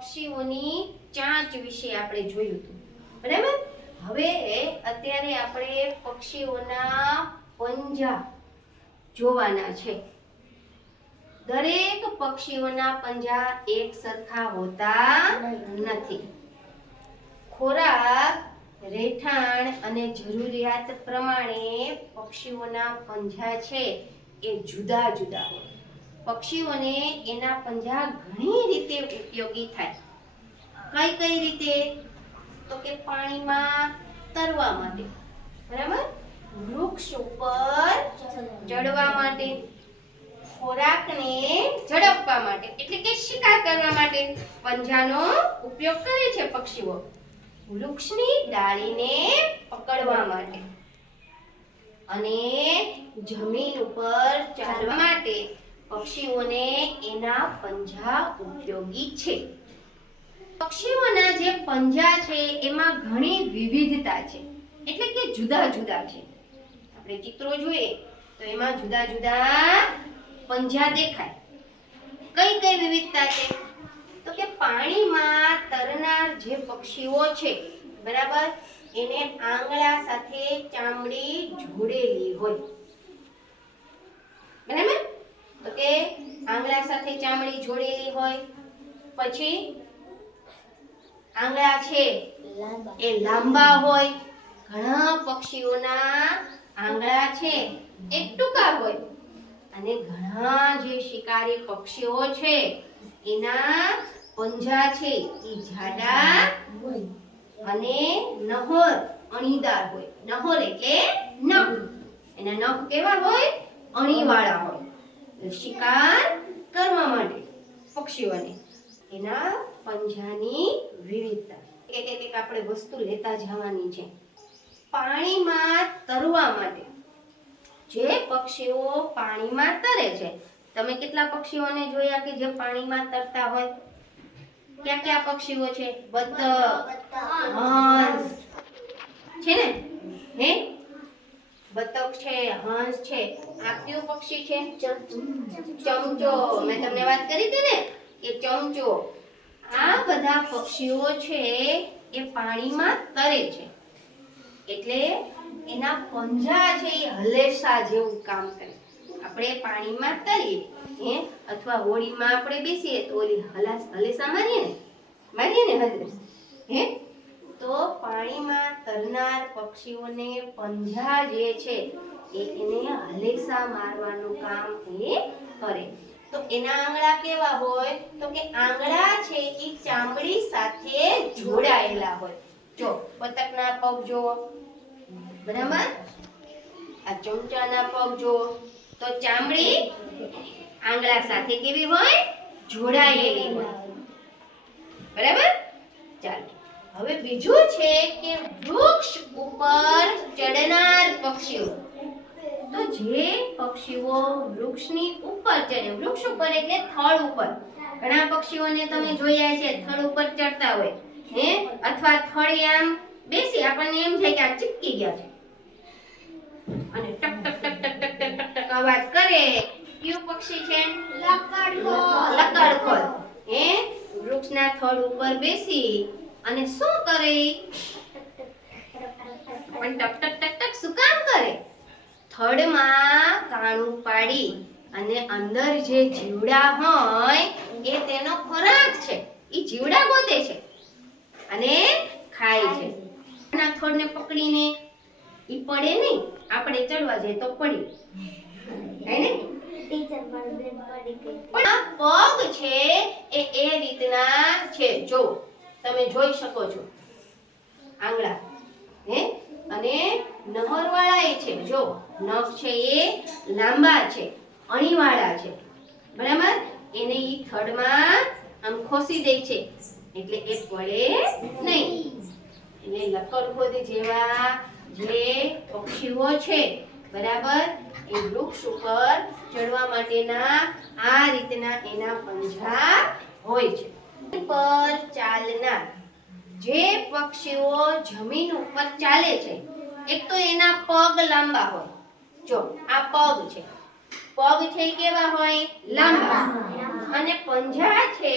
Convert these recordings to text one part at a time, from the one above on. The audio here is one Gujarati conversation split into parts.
પક્ષીઓની ચાંચ વિશે આપણે જોયું હતું, બરાબર. હવે અત્યારે આપણે પક્ષીઓના પંજા જોવાના છે. દરેક પક્ષીઓના પંજા એક સરખા હોતા નથી. ખોરાક, રહેઠાણ અને જરૂરિયાત પ્રમાણે પક્ષીઓના પંજા છે એ જુદા જુદા હોય. પક્ષીઓને એના પંજા ઘણી રીતે ઉપયોગી થાય. કઈ કઈ રીતે? તો કે પાણીમાં તરવા માટે, બરાબર, વૃક્ષ ઉપર ચડવા માટે, ખોરાકને ઝડપવા માટે એટલે કે શિકાર કરવા માટે પંજાનો ઉપયોગ કરે છે પક્ષીઓ. વૃક્ષની ડાળીને પકડવા માટે અને જમીન ઉપર ચાલવા માટે પક્ષીઓને એના પંજા ઉપયોગી છે. પક્ષીઓના જે પંજા છે એમાં ઘણી વિવિધતા છે, એટલે કે જુદા જુદા છે. આપણે ચિત્રો જોઈએ તો એમાં જુદા જુદા પંજા દેખાય. કઈ કઈ વિવિધતા છે? તો કે પાણીમાં તરનાર જે પક્ષીઓ છે, બરાબર, એને આંગળા સાથે ચામડી જોડેલી હોય, બરાબર. તો કે આંગળા સાથે ચામડી જોડેલી હોય. પછી આંગળા છે એ લાંબા હોય. ઘણા પક્ષીઓના આંગળા છે એ ટૂંકા હોય અને ઘણા જે શિકારી પક્ષીઓ છે એના પંજા છે એ જાડા અને નહોર અણીદાર હોય. નહોર એટલે નખ. એના નખ કેવા હોય? અણીવાળા હોય. શિકાર કરવા માટે પક્ષીઓને એના પંજાની વિવિધતા. એક એક આપણે વસ્તુ લેતા જવાની છે. પાણીમાં તરવા માટે જે પક્ષીઓ પાણીમાં તરે છે, તમે કેટલા પક્ષીઓને જોયા કે જે પાણીમાં તરતા હોય? ક્યાં ક્યાં પક્ષીઓ છે? બતક, હંસ છે ને, હે, બતક છે, હંસ છે. આ કયું પક્ષી છે? ચમચો. મેં તમને વાત કરી હતી ને કે ચમચો. આ બધા પક્ષીઓ છે એ પાણીમાં તરે છે એટલે એના પંજા છે એ હલેસા જેવું કામ કરે. આપણે પાણીમાં તરીએ અથવા હોળીમાં આપણે બેસીએ તો ઓલી હલેસા મારીએ ને હે, તો પાણીમાં તરનાર પક્ષીઓને પંજા જે છે એને હલેસા મારવાનું કામ એ કરે. તો એના આંગળા કેવા હોય? તો કે આંગળા છે એ ચામડી સાથે જોડાયેલા હોય. જો બતકના પગ જો, બરાબર, આ ચમચાના પગ જો, તો ચામડી આંગળા સાથે કેવી હોય? જોડાયેલી હોય, બરાબર. ચાલો હવે બીજું છે કે વૃક્ષ ઉપર ચડનાર પક્ષીઓ. તો જે પક્ષીઓ વૃક્ષની ઉપર ચડે, વૃક્ષ ઉપર એટલે થડ ઉપર. ઘણા પક્ષીઓને તમે જોયા છે થડ ઉપર ચડતા હોય હે, અથવા થડે આમ બેસી આપણને એમ થાય કે આ ચીપકી ગયા છે અને ટક ટક ટક ટક ટક ટક ટક ટક અવાજ કરે. કયું પક્ષી છે? લકડખોલ. હે, વૃક્ષના થડ ઉપર બેસી અને શું કરે? પણ ટક ટક ટક ટક શું કામ કરે? થડમાં કાણું પાડી અને અંદર જે જીવડા હોય એ તેનો ખોરાક છે, એ જીવડા ગોતે છે અને ખાય છે. ના થડને પકડીને ઈ પડે નહીં, આપણે ચડવા જઈએ તો પડી હે ને. પણ આ પગ છે એ રીતના છે. જો તમે જોઈ શકો છો આંગળા હે, અને નહરવાળા છે. જો નખ છે એ લાંબા છે, અણીવાળા છે, બરાબર. એને ઈ થડમાં આમ ખોસી દે છે એટલે એ પડે નહીં. એને લકડખોદ જેવા જે પક્ષીઓ છે, બરાબર, એ વૃક્ષ ઉપર ચડવા માટેના આ રીતના એના પંજા હોય છે. પર ચાલનાર જે પક્ષીઓ જમીન ઉપર ચાલે છે, એક તો એના પગ લાંબા હોય. જો આ પગ છે, પગ છે કેવા હોય? લાંબા. અને પંજા છે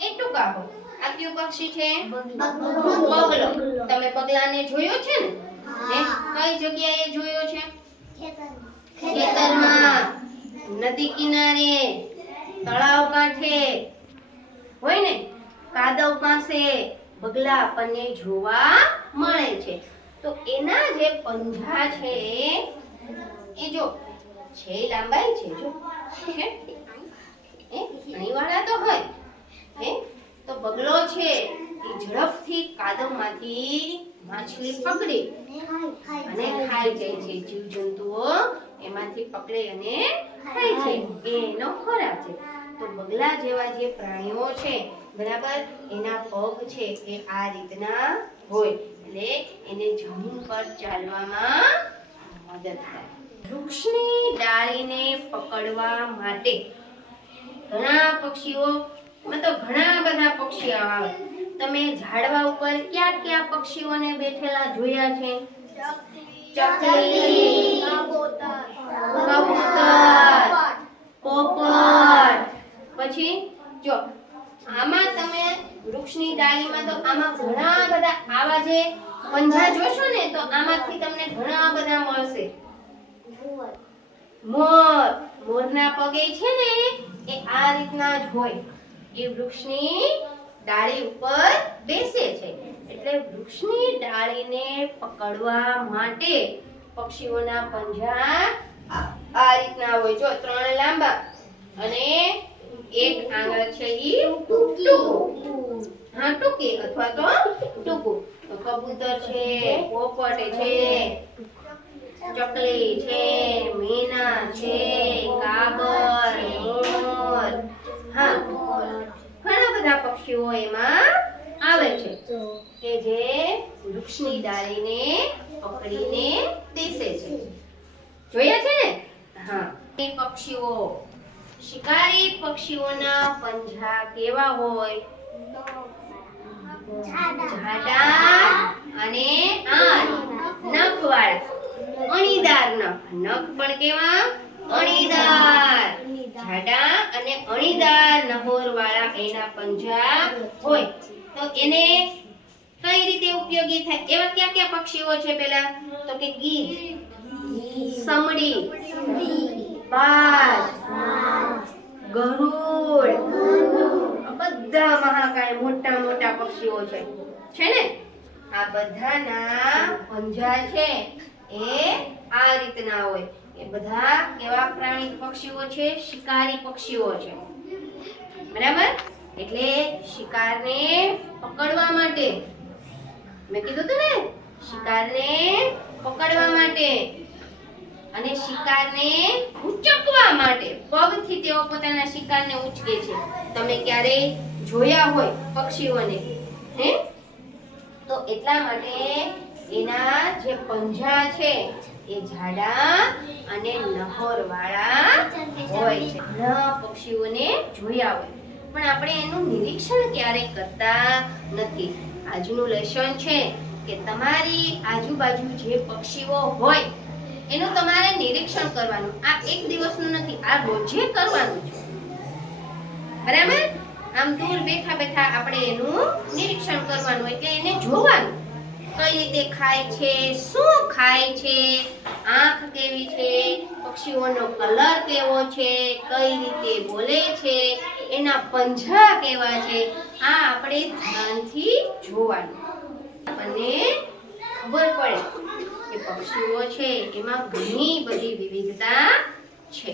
એ ટૂંકા હોય. આ કયું પક્ષી છે? બગલો. તમે બગલાને જોયો છે ને? કઈ જગ્યાએ જોયો છે? ખેતરમાં, નદી કિનારે, તળાવ કાંઠે હોય ને, કાદવ પાસે બગલા આપણને જોવા મળે છે. તો એના જે પંજા છે એ જો છે લાંબા છે, જો છે એ ઘણીવાળા તો હોય હે. તો બગલો છે એ ઝડપથી કાદવમાંથી માછલી પકડી અને ખાઈ જાય છે. જીવજંતુઓ એમાંથી પકડે અને ખાય છે, એનો ખોરાક છે. તો બગલા જેવા જે પ્રાણીઓ છે બરાબર, એના પગ છે એ આ રીતના હોય એટલે એને જમીન પર ચાલવામાં મદદ કરે. વૃક્ષની ડાળીને પકડવા માટે ઘણા પક્ષીઓ, મતલબ ઘણા બધા પક્ષીઓ આવે. તમે ઝાડવા ઉપર ક્યાં ક્યાં પક્ષીઓને બેઠેલા જોયા છે? ચકલી, કબૂતર, પોપટ. પછી જો આમાં તમે વૃક્ષની ડાળીમાં તો આમાં ઘણા બધા આવા જે પંજા જોશો ને તો આમાંથી તમને ઘણા બધા મળશે. મોર, મોરના પગે છે ને એ આ રીતના જ હોય. એ વૃક્ષની ડાળી ઉપર બેસે છે. એટલે વૃક્ષની ડાળીને પકડવા માટે પક્ષીઓના પંજા આ રીતના હોય. જો 3 લાંબા અને એક આંગળ છે ઈ ટૂંકું. હા, ટૂંકી અથવા તો ટૂંકું. તો કબૂતર છે, પોપટ છે, ચકલી છે, મેના છે, કાબર, મોર, હા ઘણા બધા પક્ષીઓ એમાં આવે છે કે જે વૃક્ષની ડાળીને પકડીને બેસે છે. જોયા છે ને? હા. પક્ષીઓ, શિકારી પક્ષીઓના પંજા કેવા હોય? જાડા અને નખવાળા, અણીદાર નખ. નખ પણ કેવા? અણીદાર. જાડા અને અણીદાર નહોરવાળા એના પંજા હોય. તો એને કઈ રીતે ઉપયોગી થાય? એવા ક્યાં ક્યાં પક્ષીઓ છે? પેલા તો કે ગીધ, સમડી, બાજ, ગરુડ, બધા મહાકાય મોટા મોટા પક્ષીઓ છે ને? આ બધાના પંજા છે એ આ રીતના હોય. એ બધા કેવા પ્રાણી પક્ષીઓ છે? શિકારી પક્ષીઓ છે, બરાબર? એટલે શિકારને પકડવા માટે, મેં કીધું હતું ને, શિકારને પકડવા માટે અને શિકારને ઉચકવા માટે પગથી તેઓ પોતાના શિકારને ઉચકે છે. તમે ક્યારેય જોયા હોય પક્ષીઓને હે? તો એટલા માટે એના જે પંજા છે એ જાડા અને નહોરવાળા હોય છે. ઘણા પક્ષીઓને જોયા હોય પણ આપણે એનું નિરીક્ષણ ક્યારેય કરતા નથી. આજનું લેસન છે કે તમારી આજુબાજુ જે પક્ષીઓ હોય એનું તમારે નિરીક્ષણ કરવાનું. આ એક દિવસનું નથી, આ રોજે કરવાનું છે, બરાબર? આમ દૂર બેઠા બેઠા આપણે એનું નિરીક્ષણ કરવાનું, એટલે એને જોવાનું કઈ રીતે ખાય છે, શું ખાય છે, આંખ કેવી છે, પક્ષીઓનો કલર કેવો છે, કઈ રીતે બોલે છે, એના પંજા કેવા છે, આ આપણે ધ્યાનથી જોવાનું. આપણને ખબર પડે કે પક્ષીઓ છે એમાં ઘણી બધી વિવિધતા છે.